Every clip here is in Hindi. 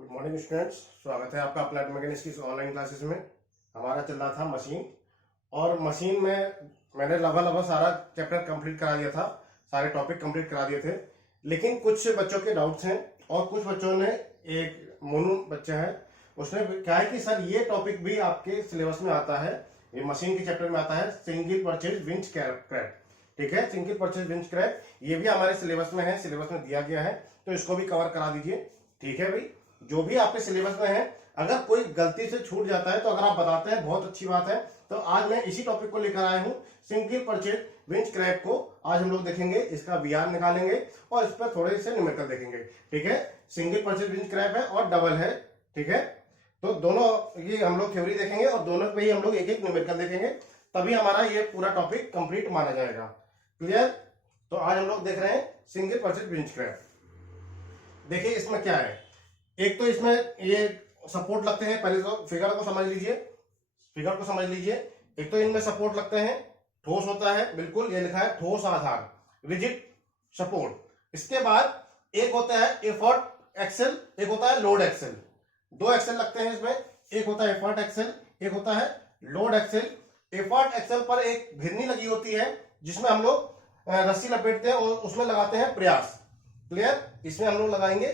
गुड मॉर्निंग स्टूडेंट्स, स्वागत है आपका अप्लाइड मैकेनिक्स की ऑनलाइन क्लासेस में। हमारा चल रहा था मशीन, और मशीन में मैंने लगभग सारा चैप्टर कंप्लीट करा दिया था, सारे टॉपिक कंप्लीट करा दिए थे। लेकिन कुछ बच्चों के डाउट्स हैं और कुछ बच्चों ने, एक मोनू बच्चा है, उसने कहा है कि सर ये टॉपिक भी आपके सिलेबस में आता है, ये मशीन के चैप्टर में आता है, सिंगल परचेज विंच क्रैक। ठीक है, सिंगल परचेज विंच क्रैक ये भी हमारे सिलेबस में है, सिलेबस में दिया गया है, तो इसको भी कवर करा दीजिए। ठीक है भाई, जो भी आपके सिलेबस में है, अगर कोई गलती से छूट जाता है तो अगर आप बताते हैं बहुत अच्छी बात है। तो आज मैं इसी टॉपिक को लेकर आया हूं, सिंगल परचेज विंच क्रैक को आज हम लोग देखेंगे, इसका वीआर निकालेंगे और इस पर थोड़े से न्यूमेरिकल देखेंगे। ठीक है, सिंगल परचेज विंच क्रैक है और डबल है। ठीक है, तो दोनों ये हम लोग थ्योरी देखेंगे और दोनों पे ही हम लोग एक एक न्यूमेरिकल देखेंगे, तभी हमारा ये पूरा टॉपिक कंप्लीट माना जाएगा। क्लियर? तो आज हम लोग देख रहे हैं सिंगल परचेज विंच क्रैक। देखिए इसमें क्या है, एक तो इसमें ये सपोर्ट लगते हैं, पहले तो फिगर को समझ लीजिए, फिगर को समझ लीजिए। एक तो इनमें सपोर्ट लगते हैं, ठोस होता है, बिल्कुल ये लिखा है ठोस आधार, रिजिड सपोर्ट। इसके बाद एक होता है एफर्ट एक्सेल, एक होता है लोड एक्सेल। दो एक्सेल लगते हैं इसमें, एक होता है एफर्ट एक्सेल, एक होता है लोड एक्सेल। एफर्ट एक्सेल पर एक भिन्नी लगी होती है जिसमें हम लोग रस्सी लपेटते हैं और उसमें लगाते हैं प्रयास। क्लियर? इसमें हम लोग लगाएंगे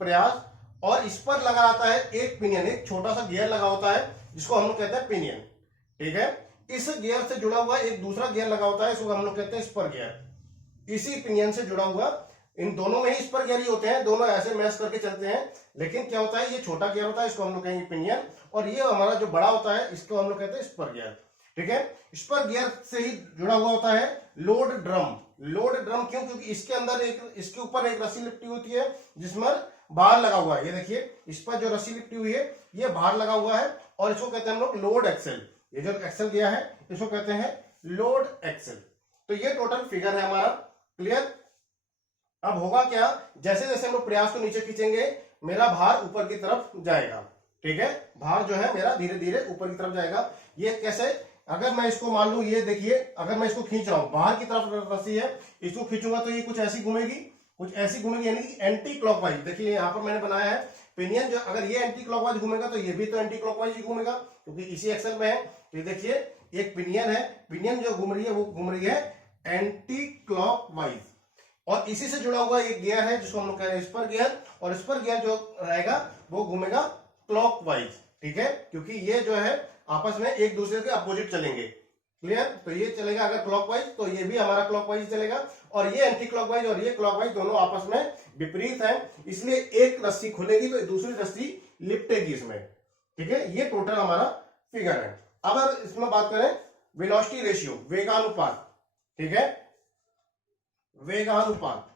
प्रयास, और इस पर लगा आता है एक पिनियन, एक छोटा सा गियर लगा होता है जिसको हम लोग कहते हैं पिनियन। ठीक है, इस गियर से जुड़ा हुआ एक दूसरा गियर लगा होता है, इसको हम लोग कहते हैं स्पर गियर। इसी पिनियन से जुड़ा हुआ, इन दोनों में ही स्पर गियर ही होते हैं, दोनों ऐसे मैश करके चलते हैं। लेकिन क्या होता है, ये छोटा गियर होता है, इसको हम लोग कहेंगे पिनियन, और ये हमारा जो बड़ा होता है इसको हम लोग कहते हैं स्पर गियर। ठीक है, स्पर गियर से ही जुड़ा हुआ होता है लोड ड्रम। लोड ड्रम क्यों? क्योंकि इसके अंदर एक, इसके ऊपर एक रस्सी लिपटी होती है जिसमें बाहर लगा हुआ है, ये देखिए इस पर जो रस्सी लिपटी हुई है ये बाहर लगा हुआ है, और इसको कहते हैं हम लोग लोड एक्सेल। ये जो एक्सेल दिया है इसको कहते हैं लोड एक्सेल। तो ये टोटल फिगर है हमारा। क्लियर? अब होगा क्या, जैसे जैसे हम लोग प्रयास को नीचे खींचेंगे मेरा भार ऊपर की तरफ जाएगा। ठीक है, भार जो है मेरा धीरे धीरे ऊपर की तरफ जाएगा। ये कैसे? अगर मैं इसको मान लू, ये देखिए अगर मैं इसको खींच रहा हूं, बाहर की तरफ रस्सी है, इसको खींचूंगा तो ये कुछ ऐसी घूमेगी, कुछ ऐसी घूमेगी, यानी कि एंटी क्लॉकवाइज। देखिए यहाँ पर मैंने बनाया है पिनियन, जो अगर ये एंटी क्लॉकवाइज घूमेगा तो ये भी तो एंटी क्लॉकवाइज ही घूमेगा, क्योंकि इसी एक्सेल में है। तो देखिए एक पिनियन है, पिनियन जो घूम रही है वो घूम रही है एंटी क्लॉकवाइज, और इसी से जुड़ा हुआ एक गियर है जिसको हम लोग कह रहे हैं स्पर गियर, और स्पर गियर जो रहेगा वो घूमेगा क्लॉकवाइज। ठीक है, क्योंकि ये जो है आपस में एक दूसरे के अपोजिट चलेंगे। क्लियर? तो ये चलेगा अगर क्लॉकवाइज तो ये भी हमारा क्लॉकवाइज चलेगा, और ये एंटी क्लॉकवाइज और ये क्लॉकवाइज दोनों आपस में विपरीत है, इसलिए एक रस्सी खुलेगी तो दूसरी रस्सी लिपटेगी इसमें। ठीक है, ये टोटल हमारा फिगर है। अब अगर इसमें बात करें वेलोसिटी रेशियो, वेगानुपात। ठीक है, वेगानुपात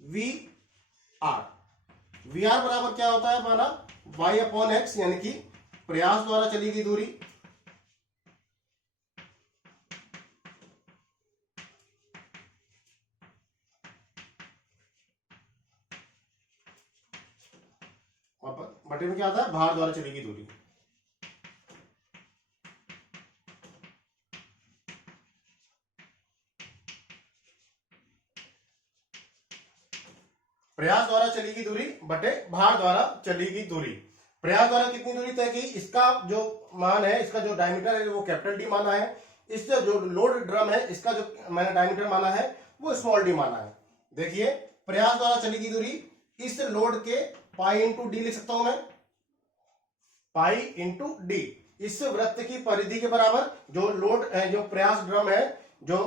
वी आर, वी आर बराबर क्या होता है हमारा y अपॉन एक्स, यानी कि प्रयास द्वारा चली गई दूरी बटे में क्या आता है, भार द्वारा चली गई दूरी। प्रयास द्वारा चली गई दूरी बटे भार द्वारा चली गई दूरी। प्रयास द्वारा कितनी दूरी तय की, इसका जो मान है, इसका जो डायमीटर है वो कैपिटल डी माना है, इससे जो लोड ड्रम है इसका जो मैंने डायमीटर माना है वो स्मॉल डी माना है। देखिए प्रयास द्वारा चली गई दूरी, इस लोड के पाई इंटू डी लिख सकता हूं मैं, पाई इंटू डी, इस वृत्त की परिधि के बराबर, जो लोड जो प्रयास ड्रम है, जो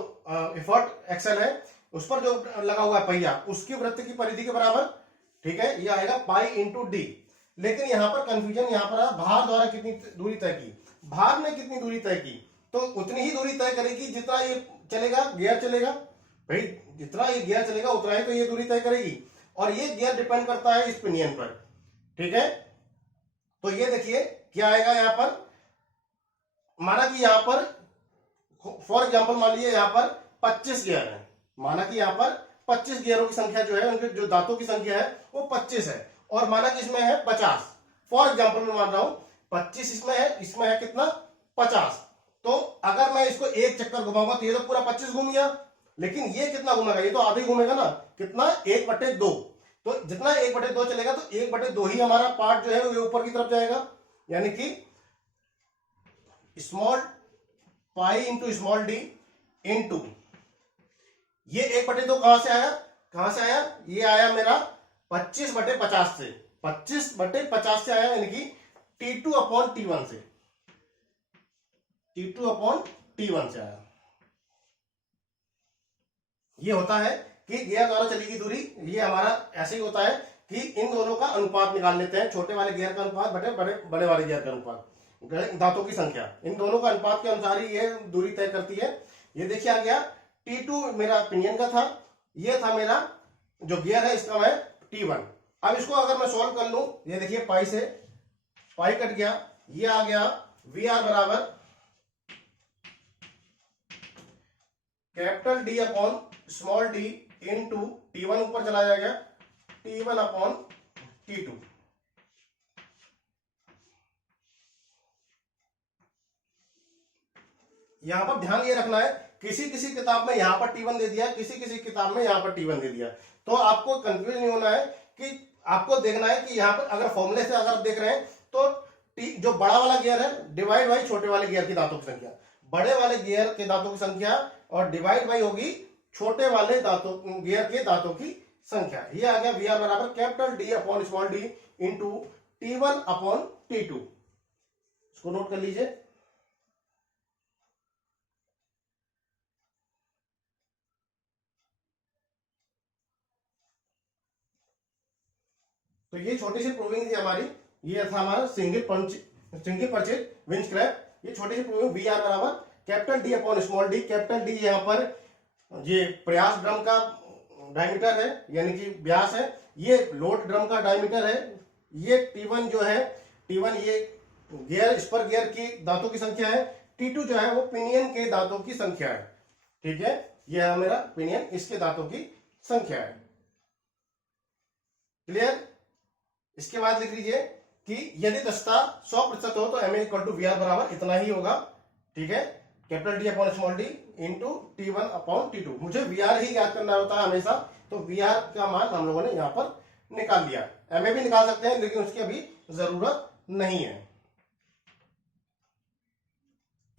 एफर्ट एक्सेल है उस पर जो लगा हुआ है पहिया, उसकी वृत्त की परिधि के बराबर। ठीक है, ये आएगा पाई इंटू डी। लेकिन यहां पर कंफ्यूजन, यहां पर भार द्वारा कितनी दूरी तय की, भार ने कितनी दूरी तय की, तो उतनी ही दूरी तय करेगी जितना ये चलेगा, गियर चलेगा भाई, जितना ये गियर चलेगा उतना ही तो ये दूरी तय करेगी, और ये गियर डिपेंड करता है इस पिनियन पर। ठीक है, तो ये देखिए क्या आएगा यहां पर, माना कि यहां पर फॉर एग्जांपल मान लीजिए यहां पर 25 गियर है, माना कि यहां पर 25 गियरों की संख्या जो है, उनके जो दांतों की संख्या है वो 25 है, और माना कि इसमें है 50, फॉर एग्जांपल मैं मान रहा हूं 25 इसमें है कितना 50। तो अगर मैं इसको एक चक्कर घुमाऊंगा तो ये तो पूरा 25 घूम गया, लेकिन ये कितना घूमेगा, ये तो आधे घूमेगा ना, कितना 1/2। तो जितना 1/2 चलेगा तो 1/2 ही हमारा पार्ट जो है वो ऊपर की तरफ जाएगा, यानी कि स्मॉल पाई इंटू स्मॉल डी इंटू ये 1/2 कहां से आया, ये आया मेरा 25/50 से, 25/50 से आया, यानी कि T2 अपॉन T1 से, T2 अपॉन T1 से आया। ये होता है कि गियर द्वारा चली गई दूरी, ये हमारा ऐसे ही होता है कि इन दोनों का अनुपात निकाल लेते हैं, छोटे वाले गियर का अनुपात बटे बड़े वाले गियर का अनुपात, दांतों की संख्या, इन दोनों का अनुपात के अनुसार ही ये दूरी तय करती है। ये देखिए आ गया, T2 मेरा पिनियन का था, ये था मेरा जो गियर है इसका मैं T1। अब इसको अगर मैं सॉल्व कर लूं, ये देखिए पाई से पाई कट गया, ये आ गया VR बराबर capital D upon small d into T1 ऊपर चला जाएगा, T1 अपॉन T2। यहां पर ध्यान ये रखना है, किसी किसी किताब में यहां पर T1 दे दिया, किसी किसी किताब में यहां पर T1 दे दिया, तो आपको कंफ्यूज नहीं होना है कि आपको देखना है कि यहां पर अगर फॉर्मूले से अगर देख रहे हैं तो जो बड़ा वाला गियर है डिवाइड बाई छोटे वाले गियर की दांतों की संख्या, बड़े वाले गियर के दांतों की संख्या और डिवाइड बाई होगी छोटे वाले दांतों गियर के दांतों की संख्या। ये आ गया VR बराबर capital D upon small d into T1 upon T2। इसको नोट कर लीजिए। तो ये छोटी सी प्रूविंग थी हमारी, ये था हमारा सिंगल परचेज विंच क्रैप। ये छोटी सी प्रूविंग VR बराबर capital D upon small d, capital D यहाँ पर ये प्रयास ड्रम का डायमीटर है यानी कि व्यास है, ये लोड ड्रम का डायमीटर है, ये T1 जो है, T1 ये गियर स्पर गियर की दांतों की संख्या है, T2 जो है वो पिनियन के दांतों की संख्या है। ठीक है, यह है मेरा पिनियन, इसके दांतों की संख्या है। क्लियर। इसके बाद लिख लीजिए कि यदि दस्ता 100% हो तो MA इक्वल टू VR बराबर इतना ही होगा। ठीक है, capital D upon small d into T1 upon T2। मुझे VR ही याद करना होता है हमेशा, तो VR का मान हम लोगों ने यहां पर निकाल लिया। MA भी निकाल सकते हैं लेकिन उसकी अभी जरूरत नहीं है।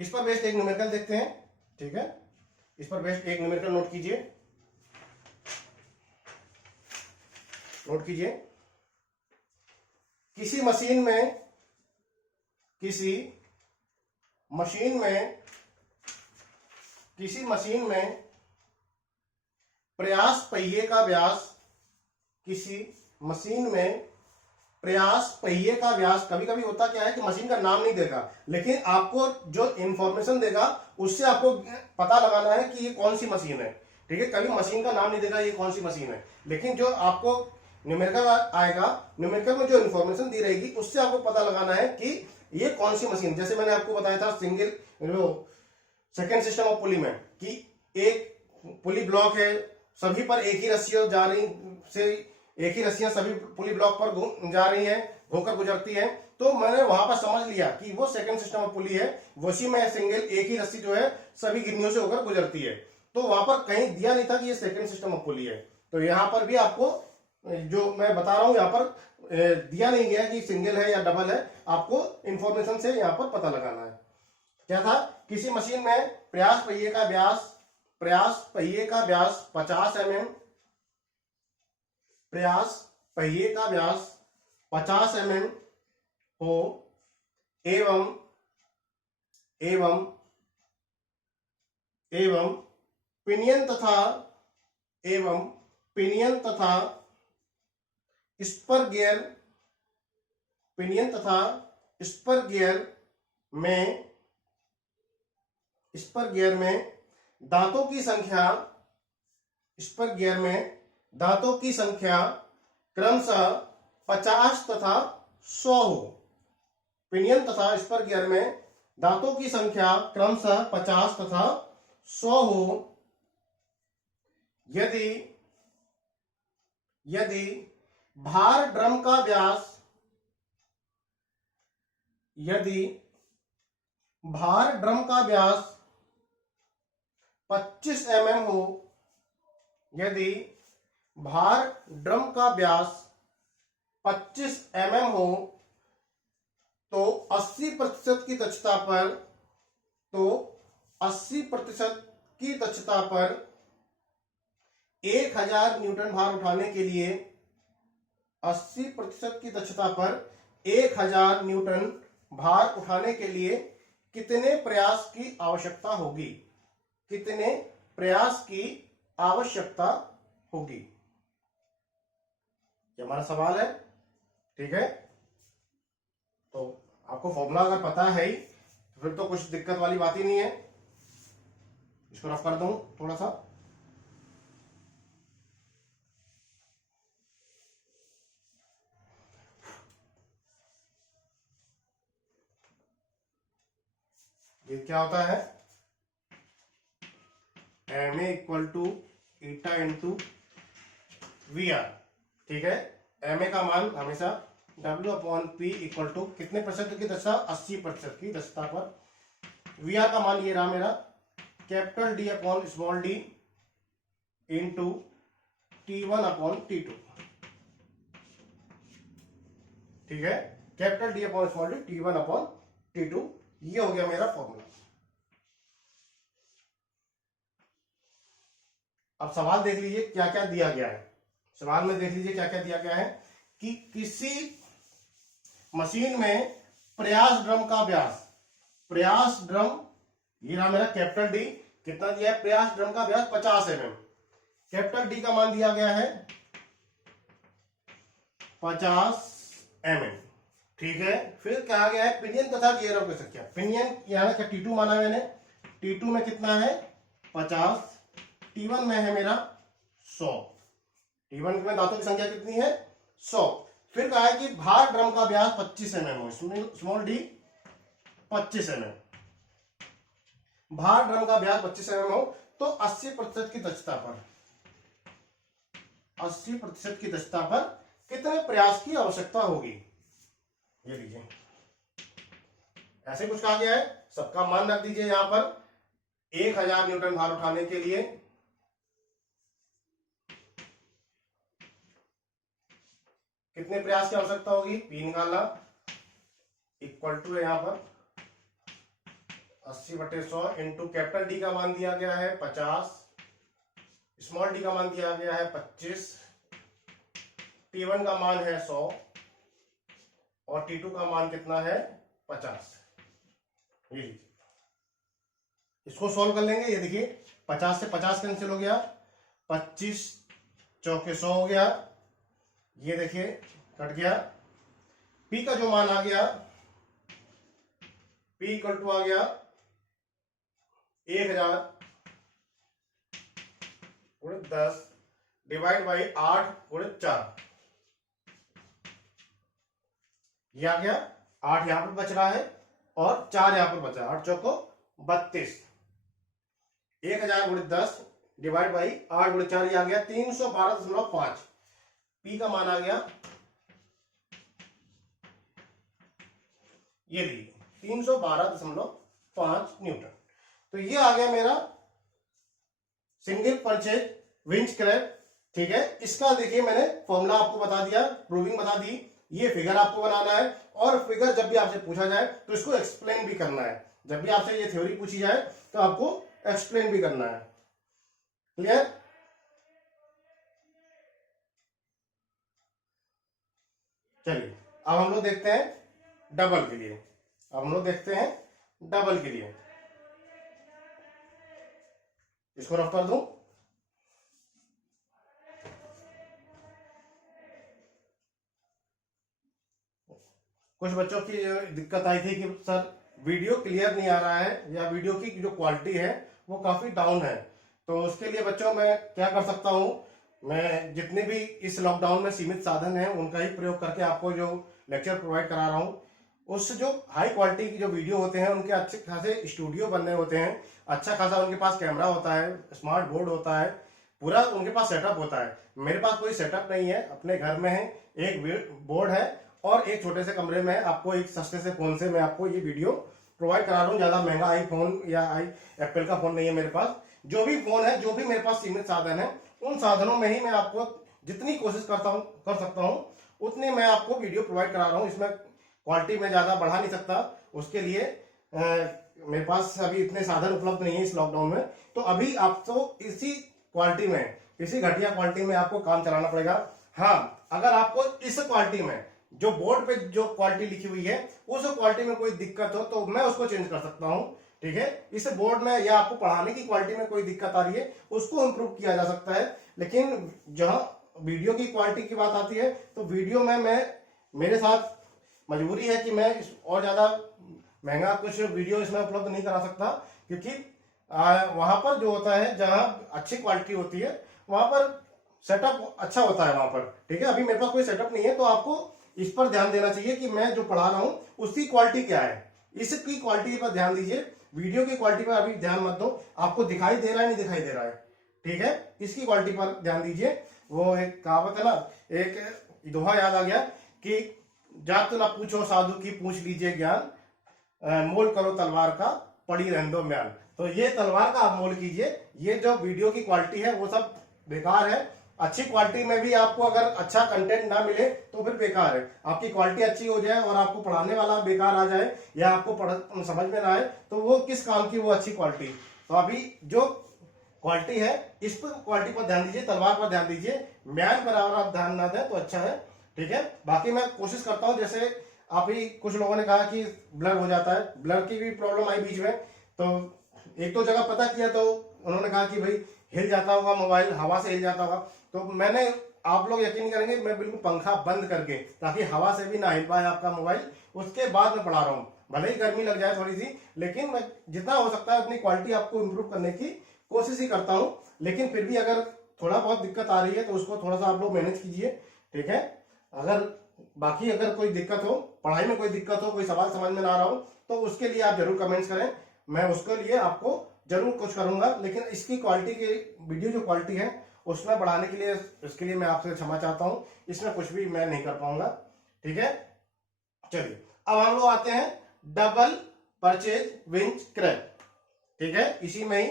इस पर बेस्ड एक न्यूमेरिकल देखते हैं। ठीक है, इस पर बेस्ड एक न्यूमेरिकल नोट कीजिए, नोट कीजिए। किसी मशीन में प्रयास पहिए का व्यास, किसी मशीन में प्रयास पहिए का व्यास, कभी कभी होता क्या है कि मशीन का नाम नहीं देगा लेकिन आपको जो इंफॉर्मेशन देगा उससे आपको पता लगाना है कि ये कौन सी मशीन है। ठीक है, कभी मशीन का नाम नहीं देगा ये कौन सी मशीन है, लेकिन जो आपको न्यूमेरिकल आएगा, न्यूमेरिकल में जो इन्फॉर्मेशन दी रहेगी उससे आपको पता लगाना है कि ये कौन सी मशीन। जैसे मैंने आपको बताया था single second system of pulley में कि एक पुली ब्लॉक है, सभी पर एक ही रस्सियां जा रही से एक ही रस्सियां सभी पुली ब्लॉक पर जा रही हैं, होकर गुजरती हैं, तो मैंने वहां पर समझ लिया कि वो सेकंड सिस्टम ऑफ पुली है, वैसी में सिंगल एक ही रस्सी जो है सभी गिरनियों से होकर गुजरती है। तो वहां पर कहीं दिया नहीं था कि ये सेकंड सिस्टम ऑफ पुली है, तो यहां पर भी आपको जो मैं बता रहा हूं यहां पर दिया नहीं गया कि सिंगल है या डबल है, आपको इंफॉर्मेशन से यहां पर पता लगाना है। क्या था, किसी मशीन में प्रयास पहिए का व्यास 50 mm, प्रयास पहिए का व्यास 50 mm हो एवं पिनियन तथा स्पर गियर में दांतों की संख्या क्रमशः 50 तथा 100 हो। पिनियन तथा स्पर गियर में दांतों की संख्या क्रमशः 50 तथा 100 हो यदि भार ड्रम का व्यास 25 mm हो, यदि भार ड्रम का व्यास 25 mm हो तो 80% की दक्षता पर 80% की दक्षता पर 1000 न्यूटन भार उठाने के लिए 80% की दक्षता पर 1000 न्यूटन भार उठाने के लिए कितने प्रयास की आवश्यकता होगी? कितने प्रयास की आवश्यकता होगी, ये हमारा सवाल है। ठीक है, तो आपको फॉर्मूला अगर पता है ही तो फिर तो कुछ दिक्कत वाली बात ही नहीं है। इसको रफ कर दूं थोड़ा सा। ये क्या होता है, M A equal to eta into V R. ठीक है, एम ए का मान हमेशा W upon P equal to कितने प्रतिशत की दक्षता, 80% की दक्षता पर। वी आर का मान ये रहा मेरा, capital D upon small D into T1 upon T2। ठीक है, capital D upon small D T1 upon T2, ये हो गया मेरा फॉर्मूला। अब सवाल देख लीजिए क्या क्या दिया गया है। सवाल में देख लीजिए क्या क्या दिया गया है कि किसी मशीन में प्रयास ड्रम का व्यास, प्रयास ड्रम ये रहा मेरा कैपिटल डी, कितना दिया है, प्रयास ड्रम का व्यास 50 mm, कैपिटल डी का मान दिया गया है 50 mm। ठीक है, फिर कहा गया है पिनियन तथा गियरों की संख्या। पिनियन यहां क्या T2 माना मैंने, T2 में कितना है 50, T1 में है मेरा 100, T1 में दांतों की संख्या कितनी है 100। फिर कहा है कि भार ड्रम का व्यास 25 mm हो, स्मॉल डी 25 mm, भार ड्रम का व्यास 25 mm हो तो 80% की दक्षता पर, 80% की दक्षता पर कितने प्रयास की आवश्यकता होगी। ये लीजिए, ऐसे कुछ कहा गया है, सबका मान रख दीजिए यहां पर। 1000 न्यूटन भार उठाने के लिए कितने प्रयास की आवश्यकता होगी, पी निकालना, इक्वल टू यहां पर 80/100 इंटू कैपिटल डी का मान दिया गया है 50, स्मॉल डी का मान दिया गया है 25, T1 का मान है 100 और T2 का मान कितना है 50। ये लीजिए, इसको सॉल्व कर लेंगे। ये देखिए 50 से 50 कैंसिल हो गया, 25 चौके 100 हो गया, ये देखिए कट गया। P का जो मान आ गया, P इक्वल टू आ गया 1000 गुणित 10 डिवाइड बाई 8 गुणित 4, ये आ गया। 8 यहां पर बच रहा है और 4 यहां पर बचा, 8 चौको 32, 1000 गुणित 10 डिवाइड बाई 8 गुणित 4, ये आ गया 312.5। P का मान आ गया, ये लीजिए 312.5 न्यूटन। तो ये आ गया मेरा सिंगल पंचेज विंच क्रैंक। ठीक है, इसका देखिए मैंने फॉर्मूला आपको बता दिया, प्रूविंग बता दी। ये फिगर आपको बनाना है और फिगर जब भी आपसे पूछा जाए तो इसको एक्सप्लेन भी करना है। जब भी आपसे ये थ्योरी पूछी जाए तो आपको एक्सप्लेन भी करना है। क्लियर? चलिए अब हम लोग देखते हैं डबल के लिए। अब हम लोग देखते हैं डबल के लिए, इसको रफ कर दूं। कुछ बच्चों की दिक्कत आई थी कि सर वीडियो क्लियर नहीं आ रहा है या वीडियो की जो क्वालिटी है वो काफी डाउन है। तो उसके लिए बच्चों मैं क्या कर सकता हूं, मैं जितने भी इस लॉकडाउन में सीमित साधन हैं उनका ही प्रयोग करके आपको जो लेक्चर प्रोवाइड करा रहा हूं, उससे जो हाई क्वालिटी की जो वीडियो होते हैं उनके अच्छे खासे स्टूडियो बनने होते हैं, अच्छा खासा उनके पास कैमरा होता है, स्मार्ट बोर्ड होता है, पूरा उनके पास सेटअप होता है। मेरे पास कोई सेटअप नहीं है, अपने घर में है, एक बोर्ड है और एक छोटे से कमरे में आपको एक सस्ते से फोन से मैं आपको ये वीडियो प्रोवाइड करा रहा हूँ। ज्यादा महंगा आईफोन या एप्पल का फोन नहीं है मेरे पास। जो भी फोन है, जो भी मेरे पास सीमित साधन है, उन साधनों में ही मैं आपको जितनी कोशिश कर सकता हूँ उतनी मैं आपको वीडियो प्रोवाइड करा रहा हूँ। इसमें क्वालिटी में ज़्यादा बढ़ा नहीं सकता, उसके लिए मेरे पास अभी इतने साधन उपलब्ध नहीं है इस लॉकडाउन में। तो अभी आपको इसी क्वालिटी में, इसी घटिया क्वालिटी में आपको काम चलाना पड़ेगा। हाँ, अगर आपको इस क्वालिटी में जो बोर्ड पे जो क्वालिटी लिखी हुई है उस क्वालिटी में कोई दिक्कत हो तो मैं उसको चेंज कर सकता हूँ, ठीक है। इस बोर्ड में या आपको पढ़ाने की क्वालिटी में कोई दिक्कत आ रही है उसको इंप्रूव किया जा सकता है। लेकिन जहां वीडियो की क्वालिटी की बात आती है तो वीडियो में मैं, मेरे साथ मजबूरी है कि मैं और ज्यादा महंगा कुछ वीडियो इसमें उपलब्ध नहीं करा सकता, क्योंकि वहां पर जो होता है, जहां अच्छी क्वालिटी होती है वहां पर सेटअप अच्छा होता है वहां पर, ठीक है। अभी मेरे पास कोई सेटअप नहीं है तो आपको इस पर ध्यान देना चाहिए कि मैं जो पढ़ा रहा हूं उसकी क्वालिटी क्या है, इसकी क्वालिटी पर ध्यान दीजिए। वीडियो की क्वालिटी पर अभी ध्यान मत दो, आपको दिखाई दे रहा है नहीं दिखाई दे रहा है, ठीक है, इसकी क्वालिटी पर ध्यान दीजिए। वो एक कहावत है ना, एक दोहा याद आ गया कि जात ना पूछो साधु की पूछ लीजिए ज्ञान, मोल करो तलवार का पड़ी रहने दो म्यान। तो ये तलवार का आप मोल कीजिए, ये जो वीडियो की क्वालिटी है वो सब बेकार है। अच्छी क्वालिटी में भी आपको अगर अच्छा कंटेंट ना मिले तो फिर बेकार है। आपकी क्वालिटी अच्छी हो जाए और आपको पढ़ाने वाला बेकार आ जाए या आपको पढ़ समझ में ना आए तो वो किस काम की वो अच्छी क्वालिटी। तो अभी जो क्वालिटी है इस पर क्वालिटी पर ध्यान दीजिए, तलवार पर ध्यान दीजिए, म्यान पर अगर आप ध्यान ना दें तो अच्छा है, ठीक है। बाकी मैं कोशिश करता हूं, जैसे आप ही कुछ लोगों ने कहा कि ब्लर हो जाता है, ब्लर की भी प्रॉब्लम आई बीच में। तो एक दो जगह पता किया तो उन्होंने कहा कि भाई हिल जाता होगा मोबाइल, हवा से हिल जाता होगा। तो मैंने, आप लोग यकीन करेंगे, मैं बिल्कुल पंखा बंद करके, ताकि हवा से भी ना हिल पाए आपका मोबाइल, उसके बाद में पढ़ा रहा हूँ। भले ही गर्मी लग जाए थोड़ी सी, लेकिन मैं जितना हो सकता है अपनी क्वालिटी आपको इंप्रूव करने की कोशिश ही करता हूँ। लेकिन फिर भी अगर थोड़ा बहुत दिक्कत आ रही है तो उसको थोड़ा सा आप लोग मैनेज कीजिए, ठीक है। अगर बाकी अगर कोई दिक्कत हो, पढ़ाई में कोई दिक्कत हो, कोई सवाल समझ में ना आ रहा हो तो उसके लिए आप जरूर कमेंट्स करें, मैं उसके लिए आपको जरूर कुछ करूंगा। लेकिन इसकी क्वालिटी की वीडियो जो क्वालिटी है उसमें बढ़ाने के लिए, इसके लिए मैं आपसे क्षमा चाहता हूं, इसमें कुछ भी मैं नहीं कर पाऊंगा, ठीक है। चलिए अब हम लोग आते हैं डबल परचेज विंच क्रैप, ठीक है। इसी में ही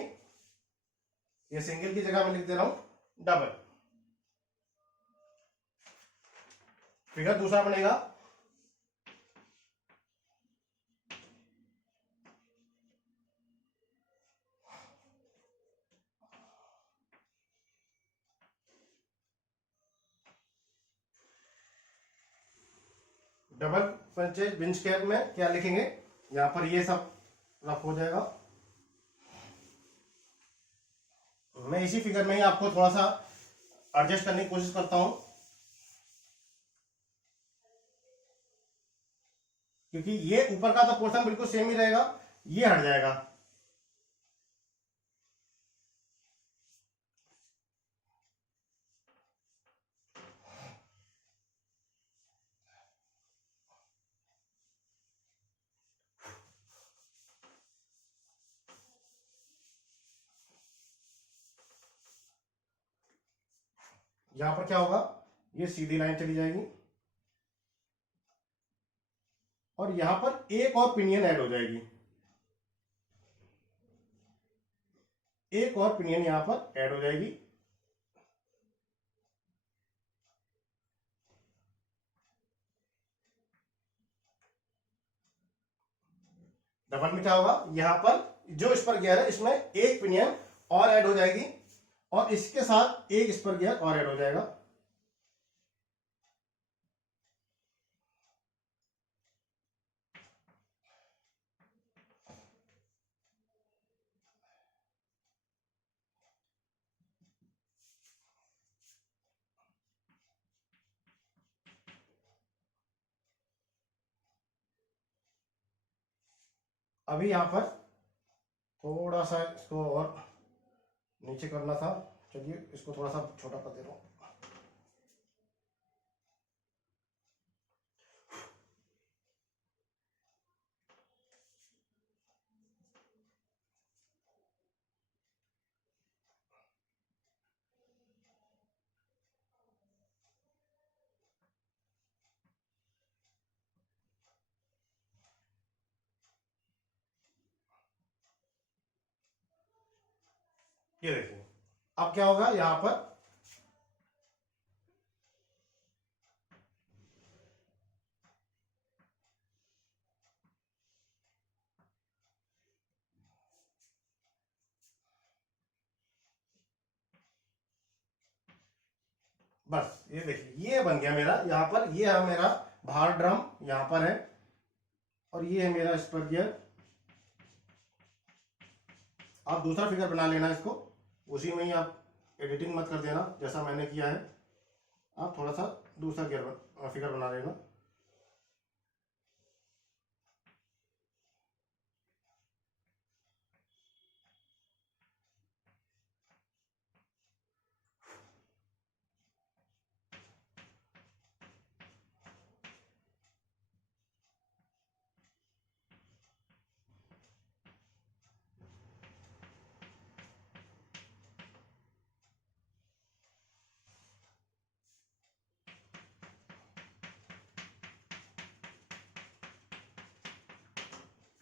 ये सिंगल की जगह मैं लिख दे रहा हूं डबल। फिगर दूसरा बनेगा डबल पंचेज विंच कैप में क्या लिखेंगे, यहां पर ये सब रफ हो जाएगा। मैं इसी फिगर में ही आपको थोड़ा सा एडजस्ट करने की कोशिश करता हूं, क्योंकि ये ऊपर का तो पोर्शन बिल्कुल सेम ही रहेगा, ये हट जाएगा। यहां पर क्या होगा, ये सीधी लाइन चली जाएगी और यहां पर एक और पिनियन ऐड हो जाएगी, एक और पिनियन यहां पर ऐड हो जाएगी। डबल में क्या होगा, यहां पर जो इस पर गियर है इसमें एक पिनियन और ऐड हो जाएगी और इसके साथ एक इस पर गियर और ऐड हो जाएगा। अभी यहां पर थोड़ा सा इसको और नीचे करना था, चलिए इसको थोड़ा सा छोटा कर दे रहा हूं। ये देखिए अब क्या होगा, यहां पर बस ये देखिए ये बन गया मेरा, यहाँ पर ये है मेरा भार ड्रम यहाँ पर है, और ये है मेरा स्पर गियर। आप दूसरा फिगर बना लेना इसको, उसी में ही आप एडिटिंग मत कर देना जैसा मैंने किया है, आप थोड़ा सा दूसरा गियर फिगर बना लेना।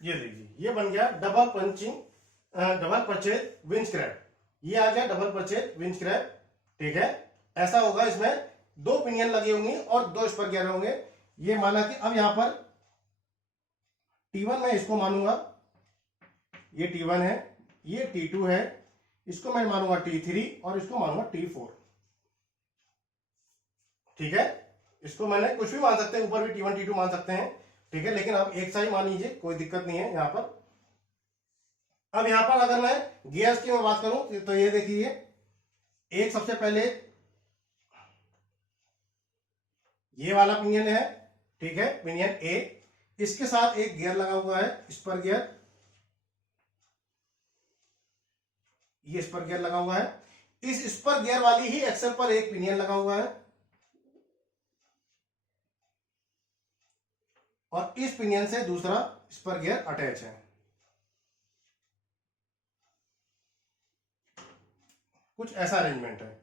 ये देखिए ये बन गया डबल परचेज विंच क्रैप, ये आ गया डबल परचेज विंच क्रैप। ठीक है, ऐसा होगा, इसमें दो पिनियन लगे होंगे और दो स्पर गियर होंगे। ये माना कि अब यहां पर T1 मैं इसको मानूंगा, ये T1 है, ये T2 है, इसको मैं मानूंगा T3 और इसको मानूंगा T4। ठीक है, इसको मैंने कुछ भी मान सकते हैं, ऊपर भी T1 T2 मान सकते हैं। ठीक है, लेकिन आप एक सा ही मान लीजिए, कोई दिक्कत नहीं है यहां पर। अब यहां पर अगर मैं गियर्स की मैं बात करूं तो ये देखिए, एक सबसे पहले ये वाला पिनियन है। ठीक है, पिनियन ए, इसके साथ एक गियर लगा हुआ है स्पर गियर, ये स्पर गियर लगा हुआ है। इस स्पर गियर वाली ही एक्सल पर एक पिनियन लगा हुआ है, और इस पिनियन से दूसरा स्पर गियर अटैच है। कुछ ऐसा अरेंजमेंट है।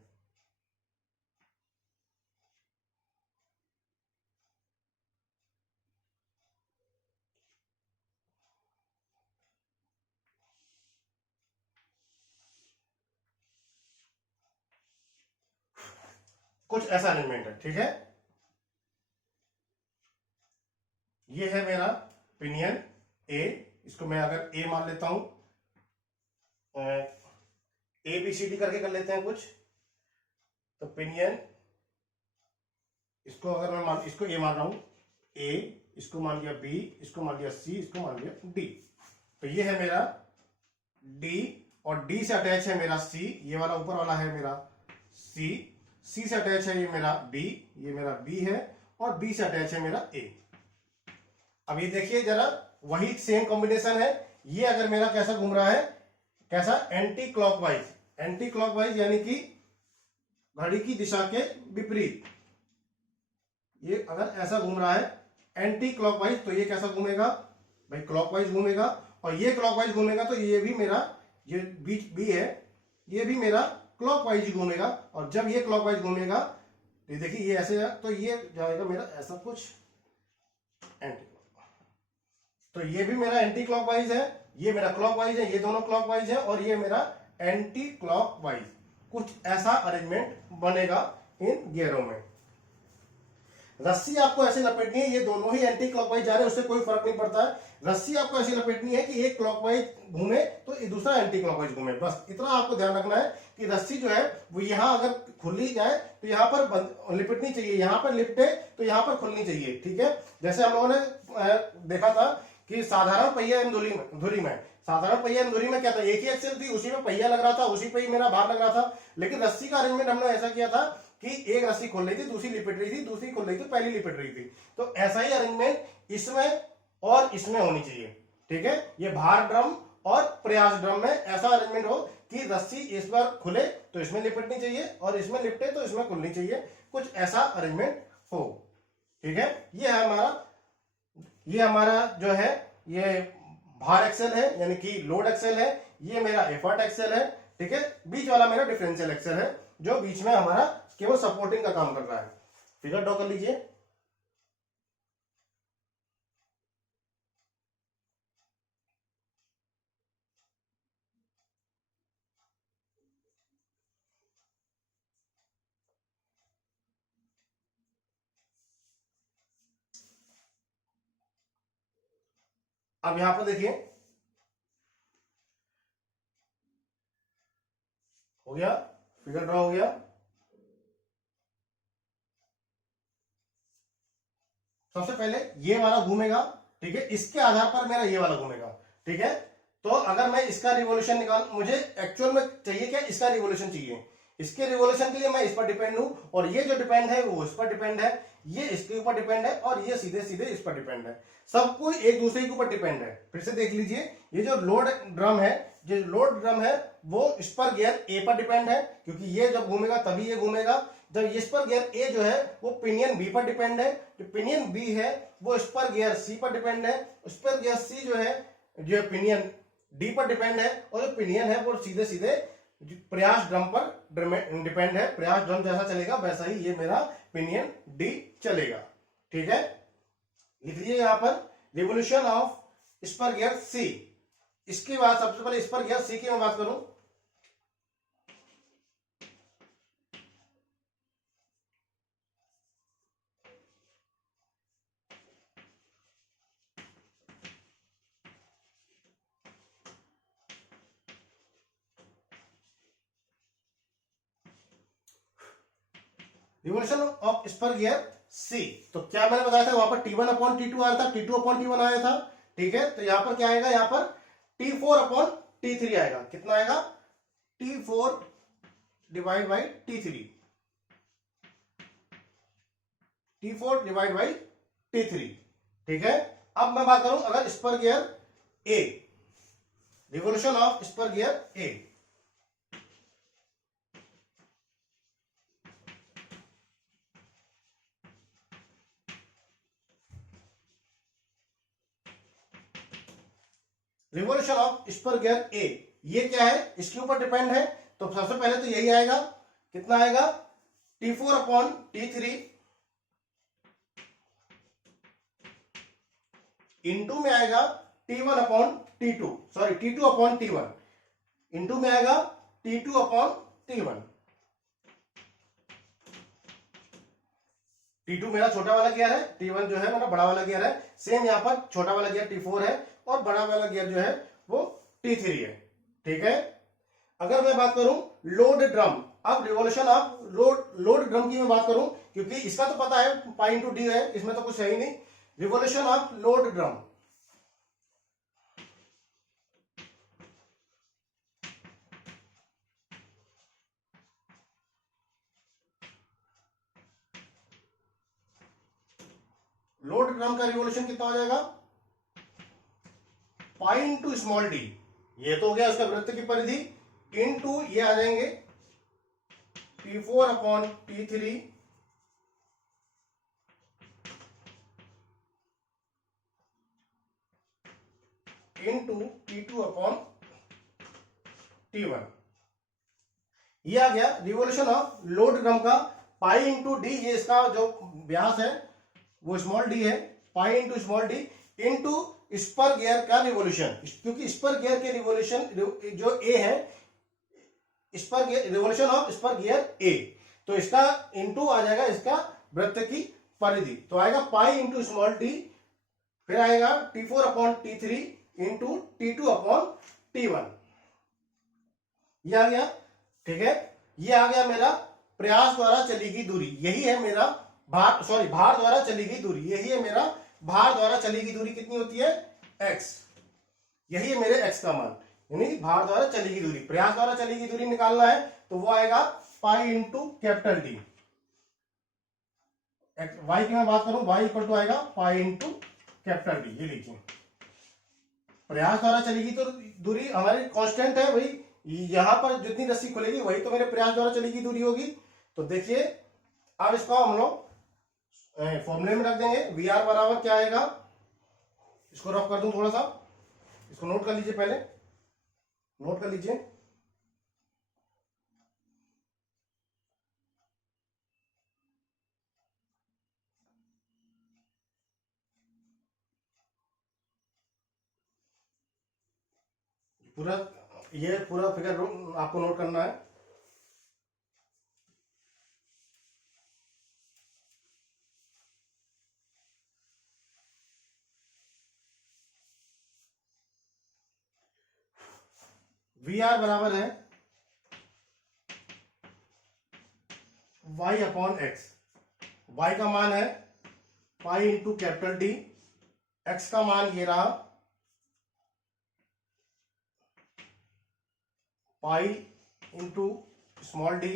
कुछ ऐसा अरेंजमेंट है। ठीक है, ये है मेरा पिनियन ए, इसको मैं अगर ए मान लेता हूं, ए बी सी डी करके कर लेते हैं कुछ, तो पिनियन इसको अगर मैं इसको ए मान रहा हूं, ए, इसको मान लिया बी, इसको मान लिया सी, इसको मान लिया डी। तो ये है मेरा डी, और डी से अटैच है मेरा सी, ये वाला ऊपर वाला है मेरा सी, सी से अटैच है ये मेरा बी, ये मेरा बी है, और बी से अटैच है मेरा ए। अब ये देखिए जरा, वही सेम कॉम्बिनेशन है। ये अगर मेरा कैसा घूम रहा है, कैसा, एंटी क्लॉकवाइज, एंटी क्लॉकवाइज यानी कि घड़ी की दिशा के विपरीत। ये अगर ऐसा घूम रहा है एंटी क्लॉकवाइज, तो ये कैसा घूमेगा भाई, क्लॉकवाइज घूमेगा। और ये क्लॉकवाइज घूमेगा तो ये भी मेरा, ये बीच बी है, ये भी मेरा क्लॉकवाइज ही घूमेगा। और जब ये क्लॉकवाइज घूमेगा तो ये देखिए ये ऐसे है, तो ये जाएगा मेरा ऐसा कुछ एंटी, तो ये भी मेरा एंटी क्लॉकवाइज है, ये मेरा क्लॉकवाइज है, ये दोनों क्लॉकवाइज है, और ये मेरा एंटी क्लॉकवाइज। कुछ ऐसा अरेंजमेंट बनेगा इन गियरों में। रस्सी आपको ऐसे लपेटनी है, ये दोनों ही एंटी क्लॉकवाइज जा रहे हैं, उससे कोई फर्क नहीं पड़ता है। रस्सी आपको ऐसी लपेटनी है कि एक क्लॉकवाइज घूमे तो दूसरा एंटी क्लॉकवाइज घूमे, बस इतना आपको ध्यान रखना है कि रस्सी जो है वो यहां अगर खुली जाए तो यहां पर लिपटनी चाहिए, यहां पर लिपटे तो यहां पर खुलनी चाहिए। ठीक है, जैसे हम लोगों ने देखा था कि साधारण पहिया धुरी में साधारण पहिया धुरी में क्या था, एक ही एक्सेल थी, उसी में पहिया लग रहा था, उसी पे ही मेरा भार लग रहा था। लेकिन रस्सी का अरेंजमेंट हमने ऐसा किया था कि एक रस्सी खोल रही थी, दूसरी लिपट रही थी, दूसरी खोल रही थी, पहली लिपट रही थी। तो ऐसा ही अरेंजमेंट इसमें और इसमें होनी चाहिए। ठीक है, ये भार ड्रम और प्रयास ड्रम में ऐसा अरेंजमेंट हो कि रस्सी इस बार खुले तो इसमें लिपटनी चाहिए, और इसमें लिपटे तो इसमें खुलनी चाहिए। कुछ ऐसा अरेंजमेंट हो। ठीक है, ये हमारा जो है ये भार एक्सेल है, यानी कि लोड एक्सेल है, ये मेरा एफर्ट एक्सेल है। ठीक है, बीच वाला मेरा डिफरेंशियल एक्सेल है, जो बीच में हमारा केवल सपोर्टिंग का काम कर रहा है। फिगर ड्रॉ कर लीजिए। अब यहां पर देखिए, हो गया, फिगर ड्रॉ हो गया। सबसे पहले ये वाला घूमेगा, ठीक है, इसके आधार पर मेरा ये वाला घूमेगा, ठीक है। तो अगर मैं इसका रिवोल्यूशन निकाल, मुझे एक्चुअल में चाहिए क्या, इसका रिवोल्यूशन चाहिए। इसके रिवोल्यूशन के लिए मैं इस पर डिपेंड हूं, और ये जो डिपेंड है वो इस पर डिपेंड है, ये इसके ऊपर डिपेंड है, और ये सीधे सीधे इस पर डिपेंड है। सब कोई एक दूसरे के ऊपर डिपेंड है। फिर से देख लीजिए, ये जो लोड ड्रम है, जो लोड ड्रम है वो इस पर गियर ए पर डिपेंड है, क्योंकि ये जब घूमेगा तभी ये घूमेगा। जब इस पर गियर ए जो है वो पिनियन बी पर डिपेंड है, जो पिनियन बी है वो इस पर गियर सी पर डिपेंड है, उस पर गियर सी जो है जो पिनियन डी पर डिपेंड है, और जो पिनियन है वो सीधे सीधे प्रयास ड्रम पर डिपेंड है। प्रयास ड्रम जैसा चलेगा वैसा ही ये मेरा पिनियन डी चलेगा, ठीक है। लिख लीजिए यहां पर revolution of spur gear C. इसके बाद सबसे पहले स्पर गियर सी की मैं बात करूं, revolution of spur gear C. तो क्या मैंने बताया था, वहां पर T1 अपॉन T2 आया था, T2 अपॉन T1 आया था, ठीक है। तो यहां पर क्या आएगा, यहां पर T4 अपॉन T3 आएगा। कितना आएगा, T4 divide by T3, T4 divide by T3, ठीक है। अब मैं बात करूं अगर spur gear A, revolution of spur gear A, revolution of spur gear A, ये क्या है, इसके ऊपर डिपेंड है। तो सबसे पहले तो यही आएगा, कितना आएगा, T4 अपॉन T3 इंटू में आएगा T1 upon T2, sorry T2 upon T1, into में आएगा T2 अपॉन T1। T2 मेरा छोटा वाला गियर है, T1 जो है मेरा बड़ा वाला गियर है। सेम यहां पर छोटा वाला गियर T4 है और बड़ा वाला गियर जो है वो T3 है, ठीक है। अगर मैं बात करूं लोड ड्रम, अब रिवोल्यूशन ऑफ लोड ड्रम की मैं बात करूं, क्योंकि इसका तो पता है पाई इंटू डी है, इसमें तो कुछ है ही नहीं। Revolution of load drum, load drum का रिवोल्यूशन कितना हो जाएगा, पाई इंटू स्मॉल डी, ये तो हो गया उसका वृत्त की परिधि, इंटू ये आ जाएंगे T4 upon T3 into T2 upon T1। ये आ गया रिवोल्यूशन ऑफ लोड ड्रम का, पाई इंटू डी, ये इसका जो व्यास है वो स्मॉल डी है, pi into small D into spur gear का रिवोल्यूशन, क्योंकि स्पर गियर के रिवोल्यूशन जो ए है, spur gear revolution of spur gear A, तो इसका इंटू आ जाएगा इसका वृत्त की परिधि, तो आएगा पाई इंटू स्मॉल डी, फिर आएगा T4 upon T3 into T2 upon T1। ये आ गया, ठीक है। ये आ गया मेरा प्रयास द्वारा चली गई दूरी, यही है मेरा भार द्वारा चली गई दूरी, यही है मेरा भार द्वारा चली गई दूरी। कितनी होती है, x, यही है मेरे x का मान, यानी भार द्वारा चली गई दूरी। प्रयास द्वारा चली गई दूरी निकालना है तो वो आएगा pi into capital D. y की मैं बात करूं, y इक्वल टू आएगा पाई इंटू कैपिटल डी। ये लीजिए, प्रयास द्वारा चली गई तो दूरी हमारी कांस्टेंट है, वही यहां पर जितनी रस्सी खुलेगी वही तो मेरे प्रयास द्वारा चली गई दूरी होगी। तो देखिए अब इसको हम लोग फॉर्मूले में रख देंगे। वी आर बराबर क्या आएगा, इसको रफ कर दूं थोड़ा सा, इसको नोट कर लीजिए, पहले नोट कर लीजिए। पूरा ये पूरा फिगर आपको नोट करना है। वी आर बराबर है y अपॉन एक्स। y का मान है pi into capital D, x का मान ये रहा पाई into small D,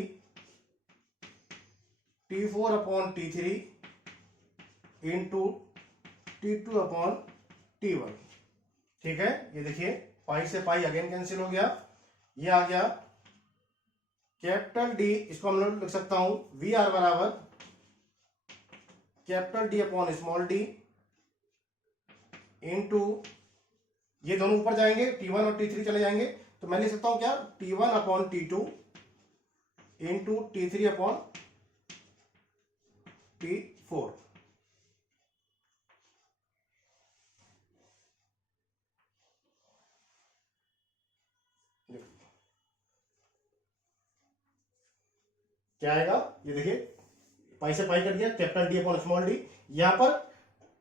T4 upon T3 into T2 upon T1। ठीक है, ये देखिए पाई से पाई अगेन कैंसिल हो गया, ये आ गया कैपिटल डी, इसको हम लोग लिख सकता हूं वी आर बराबर capital D upon small D into, ये दोनों ऊपर जाएंगे, T1 और T3 चले जाएंगे, तो मैं लिख सकता हूं क्या, T1 upon T2 into T3 upon T4। क्या आएगा, ये देखिए पाई से पाई कर दिया, capital D upon small D, यहां पर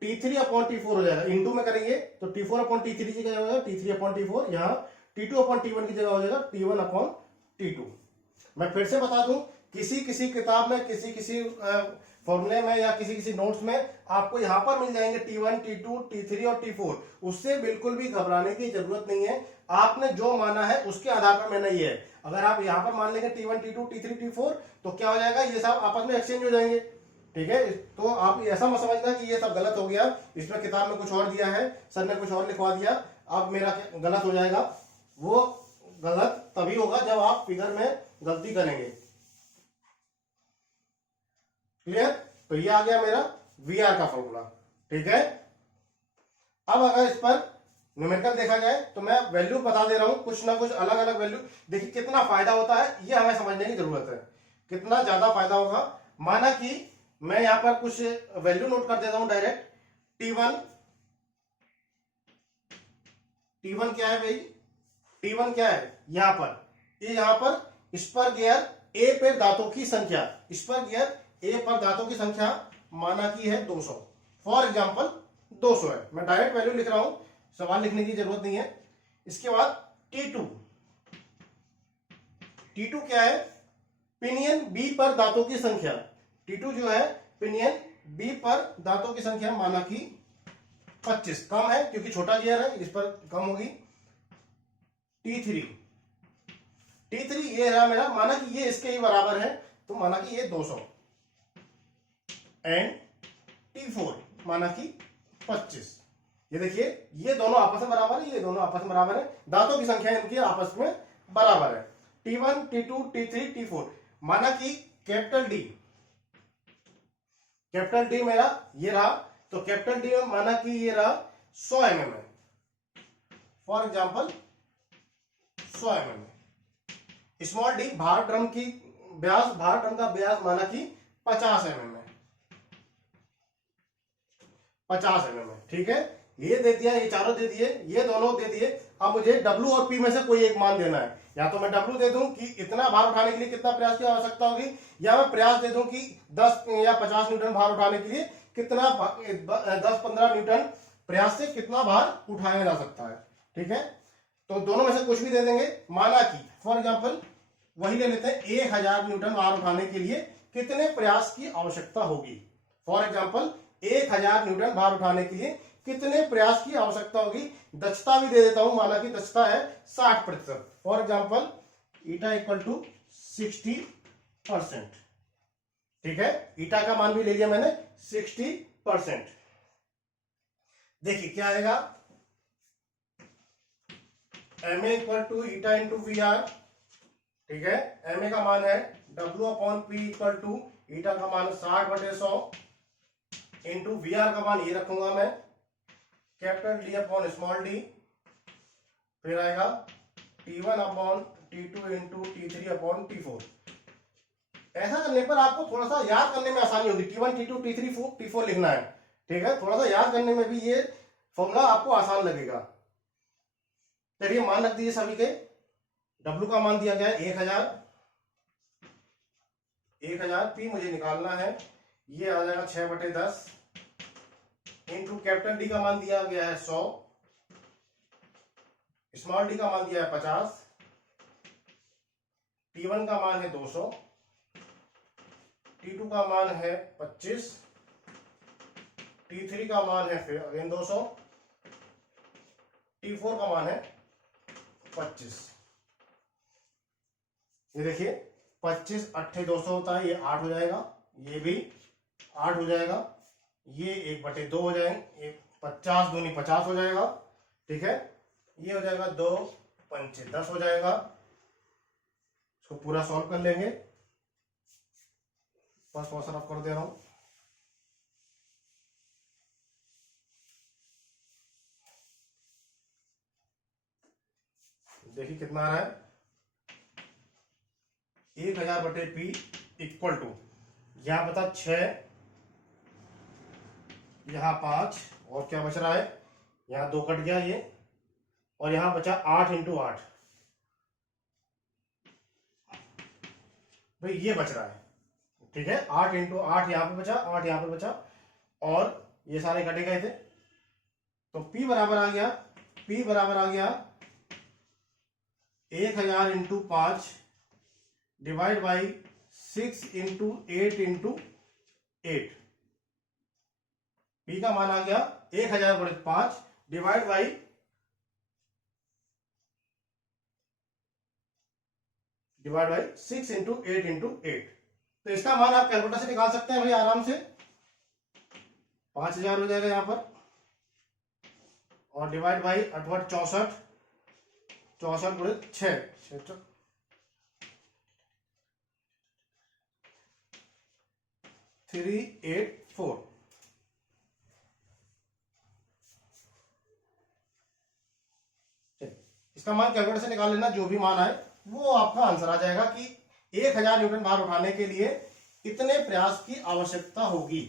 T3 अपॉन T4 हो जाएगा, इंटू में करेंगे तो T4 अपॉन T3 की जगह हो जाएगा T3 अपॉन T4, यहाँ T2 अपॉन T1 की जगह हो जाएगा T1 अपॉन T2। मैं फिर से बता दूं, किसी किसी किताब में, किसी किसी फॉर्मूले में या किसी किसी नोट्स में आपको यहां पर मिल जाएंगे T1, T2, T3 और T4, उससे बिल्कुल भी घबराने की जरूरत नहीं है। आपने जो माना है उसके आधार पर मैंने ये है, अगर आप यहां पर मान लेंगे T1, T2, T3, T4 तो क्या हो जाएगा, ये सब आपस में एक्सचेंज हो जाएंगे। ठीक है, तो आप ऐसा मत समझना कि ये सब गलत हो गया, इसमें किताब में कुछ और दिया है, सर ने कुछ और लिखवा दिया, अब मेरा गलत हो जाएगा। वो गलत तभी होगा जब आप फिगर में गलती करेंगे। क्लियर, तो ये आ गया मेरा वी आर का फॉर्मूला। ठीक है, अब अगर इस पर न्यूमेरिकल देखा जाए तो मैं वैल्यू बता दे रहा हूं, कुछ ना कुछ अलग अलग वैल्यू। देखिए कितना फायदा होता है, ये हमें समझने की जरूरत है, कितना ज्यादा फायदा होगा। माना कि मैं यहां पर कुछ वैल्यू नोट कर देता हूं डायरेक्ट, T1, T1 क्या है भाई, T1 क्या है यहां पर, ये यहां पर स्पर गियर ए पर दांतों की संख्या, स्पर गियर ए पर दांतों की संख्या माना की है 200, फॉर एग्जांपल 200 है, मैं डायरेक्ट वैल्यू लिख रहा हूं, सवाल लिखने की जरूरत नहीं है। इसके बाद T2, T2 क्या है, पिनियन बी पर दांतों की संख्या, T2 जो है पिनियन बी पर दांतों की संख्या माना की 25, कम है क्योंकि छोटा गियर है, इस पर कम होगी। T3, T3 ये रहा मेरा, माना कि ये इसके ही बराबर है, तो माना कि ये 200, एंड T4 माना कि 25। ये देखिए ये दोनों आपस में बराबर है, ये दोनों आपस में बराबर है, दांतों की संख्या इनकी आपस में बराबर है। T1, T2, T3, T4 माना कि कैपिटल डी, कैपिटल डी मेरा ये रहा, तो कैपिटल डी में माना कि ये रहा 100 mm है, for example 100 mm। Small D भार ड्रम की व्यास, भार ड्रम का व्यास माना कि 50 mm है, 50 mm है। ठीक है, ये दे दिया, ये चारों दे दिए, ये दोनों दे दिए। अब मुझे W और P में से कोई एक मान देना है, या तो मैं W दे दूं कि इतना भार उठाने के लिए कितना प्रयास की आवश्यकता होगी, या मैं प्रयास दे दूं कि 10 या 50 न्यूटन भार उठाने के लिए कितना 10-15 न्यूटन प्रयास से कितना भार उठाया जा सकता है। ठीक है, तो दोनों में से कुछ भी दे देंगे। माना कि फॉर एग्जाम्पल वही ले लेते हैं, 1000 न्यूटन भार उठाने के लिए कितने प्रयास की आवश्यकता होगी, फॉर एग्जाम्पल 1000 न्यूटन भार उठाने के लिए कितने प्रयास की आवश्यकता होगी। दक्षता भी दे देता हूं, माना कि दक्षता है 60%, for example eta equal to 60%। ठीक है, ईटा का मान भी ले लिया मैंने 60%। देखिए क्या आएगा, M A equal to eta into V R. ठीक है, एम ए का मान है W upon P equal to eta का मान 60/100 इंटू वी आर का मान ये रखूंगा मैं capital D upon small D, फिर आएगा T1 upon T2 into T3 upon T4। ऐसा करने पर आपको थोड़ा सा याद करने में आसानी होगी, T1, T2, T3, T4 लिखना है। ठीक है, थोड़ा सा याद करने में भी ये फॉर्मूला आपको आसान लगेगा। चलिए मान रख दीजिए सभी के, W का मान दिया गया है 1000, P मुझे निकालना है, ये आ जाएगा 6/10 इंटू कैपिटल डी का मान दिया गया है 100, स्मॉल डी का मान दिया है 50, T1 का मान है 200, T2 का मान है 25, T3 का मान है फिर अगेन 200, T4 का मान है 25। ये देखिए 25 8 200 होता है, ये 8 हो जाएगा, ये भी 8 हो जाएगा, ये 1/2 हो जाएंगे, 50 दूनी 50 हो जाएगा, ठीक है। ये हो जाएगा 2 पंचे 10 हो जाएगा। इसको पूरा सॉल्व कर लेंगे, फर्स्ट ऑप्शन ऑफ कर दे रहा हूं। देखिए कितना आ रहा है, 1000/P इक्वल टू, यहां बता 6, यहां 5, और क्या बच रहा है, यहां 2 कट गया ये, और यहां बचा 8 × 8, भाई ये बच रहा है, ठीक है। 8 × 8 यहां पे बचा, 8 यहां पे बचा, और ये सारे कटे गए थे, तो P बराबर आ गया, P बराबर आ गया 1000 × 5 डिवाइड बाई 6 × 8 × 8। P का मान आ गया 1000/5 डिवाइड बाई 6 × 8 × 8। तो इसका मान आप कैलकुलेटर से निकाल सकते हैं भाई आराम से, 5000 हो जाएगा यहां पर, और डिवाइड बाई 8 64, 64 गुणे 6 384। इसका मान कैलकुलेटर से निकाल लेना, जो भी मान आए वो आपका आंसर आ जाएगा कि 1000 न्यूटन भार उठाने के लिए इतने प्रयास की आवश्यकता होगी।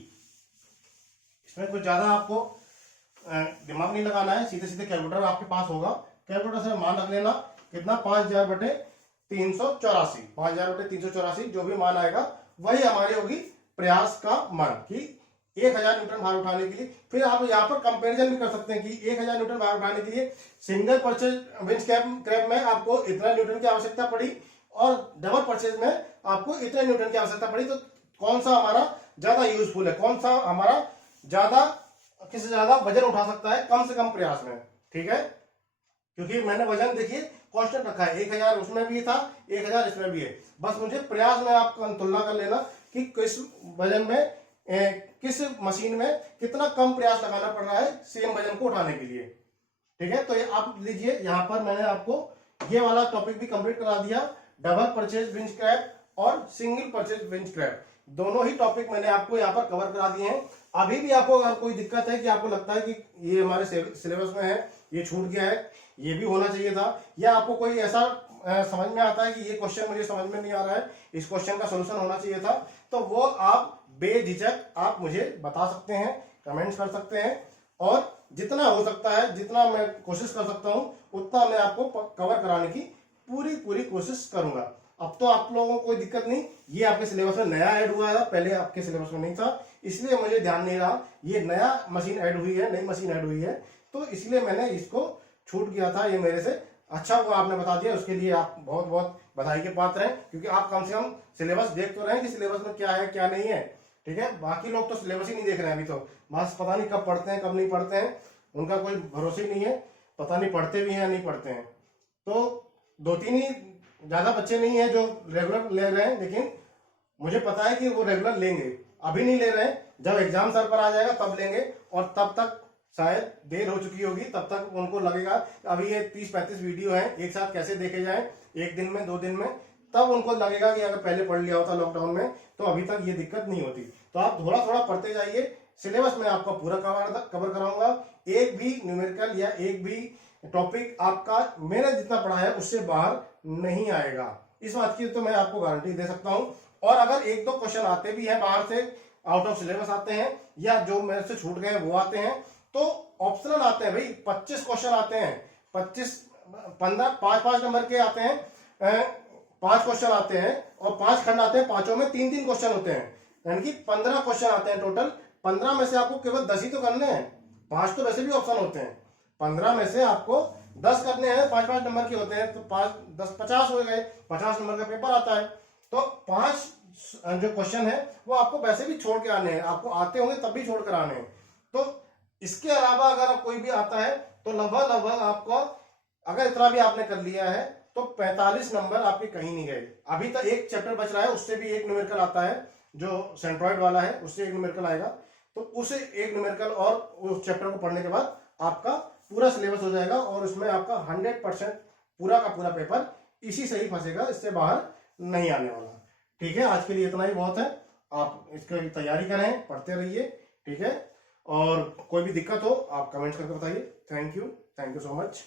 इसमें कुछ ज्यादा आपको दिमाग नहीं लगाना है, सीधे सीधे कैलकुलेटर आपके पास होगा, कैलकुलेटर से मान रख लेना कितना, 5000/384, 5000/384, जो भी मान आएगा वही हमारी होगी प्रयास का मान, कि 1000 न्यूटन भार उठाने के लिए। फिर आप यहाँ पर कंपैरिजन भी कर सकते हैं कि 1000 न्यूटन भार उठाने के लिए सिंगल परचेज बेंच क्रैब में आपको इतना न्यूटन की आवश्यकता पड़ी, और डबल परचेज में आपको इतने न्यूटन की आवश्यकता पड़ी, तो कौन सा हमारा ज्यादा यूजफुल है, कौन सा हमारा ज्यादा, किससे ज्यादा वजन उठा सकता है कम से कम प्रयास में, ठीक है। क्योंकि मैंने वजन देखिए कांस्टेंट रखा है, 1000 उसमें भी था, 1000 इसमें भी है, बस मुझे प्रयास में आप तुलना कर लेना कि किस वजन में किस मशीन में कितना कम प्रयास लगाना पड़ रहा है सेम वजन को उठाने के लिए, ठीक है। तो ये आप लीजिए, यहाँ पर मैंने आपको ये वाला टॉपिक भी कंप्लीट करा दिया, डबल परचेज बेंच क्रैब और सिंगल परचेज बेंच क्रैब, दोनों ही टॉपिक मैंने आपको यहाँ पर कवर करा दिए हैं। अभी भी आपको अगर कोई दिक्कत है कि आपको लगता है कि ये हमारे सिलेबस में है, ये छूट गया है, ये भी होना चाहिए था, या आपको कोई ऐसा समझ में आता है कि ये क्वेश्चन मुझे समझ में नहीं आ रहा है, इस क्वेश्चन का सोल्यूशन होना चाहिए था, तो वो आप बेझिझक आप मुझे बता सकते हैं, कमेंट्स कर सकते हैं, और जितना हो सकता है, जितना मैं कोशिश कर सकता हूं, उतना मैं आपको कवर कराने की पूरी कोशिश करूंगा। अब तो आप लोगों को कोई दिक्कत नहीं, ये आपके सिलेबस में नया ऐड हुआ है, पहले आपके सिलेबस में नहीं था, इसलिए मुझे ध्यान नहीं रहा, ये नया मशीन ऐड हुई है, नई मशीन ऐड हुई है, तो इसलिए मैंने इसको छूट गया था, ये मेरे से अच्छा हुआ आपने बता दिया, उसके लिए आप बहुत बहुत बधाई के पात्र हैं, क्योंकि आप कम से कम सिलेबस देख तो रहे हैं कि सिलेबस में क्या है क्या नहीं है, ठीक है। बाकी लोग तो सिलेबस ही नहीं देख रहे हैं अभी, तो बस पता नहीं कब पढ़ते हैं कब नहीं पढ़ते हैं, उनका कोई भरोसा ही नहीं है, पता नहीं पढ़ते भी हैं नहीं पढ़ते हैं। तो 2-3 ही ज्यादा बच्चे नहीं है जो रेगुलर ले रहे हैं, लेकिन मुझे पता है कि वो रेगुलर लेंगे, अभी नहीं ले रहे हैं, जब एग्जाम सर पर आ जाएगा तब लेंगे, और तब तक शायद देर हो चुकी होगी, तब तक उनको लगेगा अभी ये 30-35 वीडियो हैं, एक साथ कैसे देखे जाएं, एक दिन में 2 दिन में, तब उनको लगेगा कि अगर पहले पढ़ लिया होता लॉकडाउन में तो अभी तक ये दिक्कत नहीं होती। तो आप थोड़ा थोड़ा पढ़ते जाइए, सिलेबस में आपका पूरा कवर कराऊंगा, एक भी न्यूमेरिकल या एक भी टॉपिक आपका मैंने जितना पढ़ा है उससे बाहर नहीं आएगा, इस बात की तो मैं आपको गारंटी दे सकता हूं। और अगर 1-2 क्वेश्चन आते भी हैं बाहर से, आउट ऑफ सिलेबस आते हैं, या जो मेरे से छूट गए वो आते हैं, तो ऑप्शनल आते हैं भाई, 25 क्वेश्चन आते हैं, 15 5-5 नंबर के आते हैं, 5 क्वेश्चन आते हैं, और 5 खंड आते हैं, 5 में 3-3 क्वेश्चन होते हैं, यानी कि 15 क्वेश्चन आते हैं टोटल। 15 में से आपको केवल 10 ही तो करने हैं, 5 तो वैसे भी ऑप्शन होते हैं, 15 में से आपको 10 करने हैं, 5-5 नंबर के होते हैं, तो 5-10 50 हो गए, 50 नंबर का पेपर आता है। तो 5 जो क्वेश्चन है वो आपको वैसे भी छोड़ के आने हैं, आपको आते होंगे तब भी छोड़ कर आने हैं, तो इसके अलावा अगर कोई भी आता है तो लगभग आपको, अगर इतना भी आपने कर लिया है तो 45 नंबर आपके कहीं नहीं गए। अभी तक एक चैप्टर बच रहा है, उससे भी एक न्यूमेरिकल आता है जो सेंट्रॉइड वाला है, उससे एक न्यूमेरिकल आएगा। तो उसे एक न्यूमेरिकल और उस चैप्टर को पढ़ने के बाद आपका पूरा सिलेबस हो जाएगा और उसमें आपका 100% पूरा का पूरा पेपर इसी से ही फंसेगा, इससे बाहर नहीं आने वाला। ठीक है, आज के लिए इतना ही बहुत है। आप इसकी तैयारी करें, पढ़ते रहिए। ठीक है, और कोई भी दिक्कत हो आप कमेंट्स करके बताइए। Thank you so much.